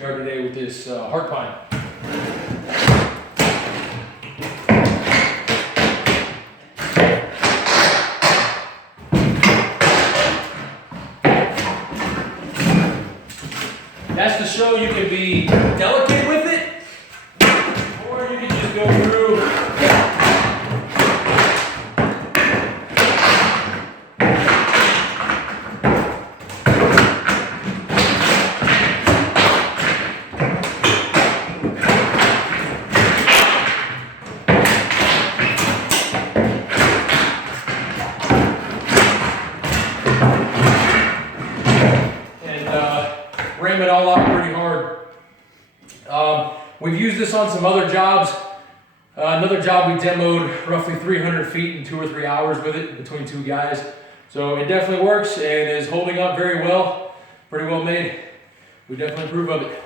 yard today with this heart pine. That's to show you can be delicate with it, or you can just go through. Ram it all out pretty hard. We've used this on some other jobs. Another job we demoed roughly 300 feet in 2 or 3 hours with it between 2 guys. So it definitely works and is holding up very well. Pretty well made. We definitely approve of it.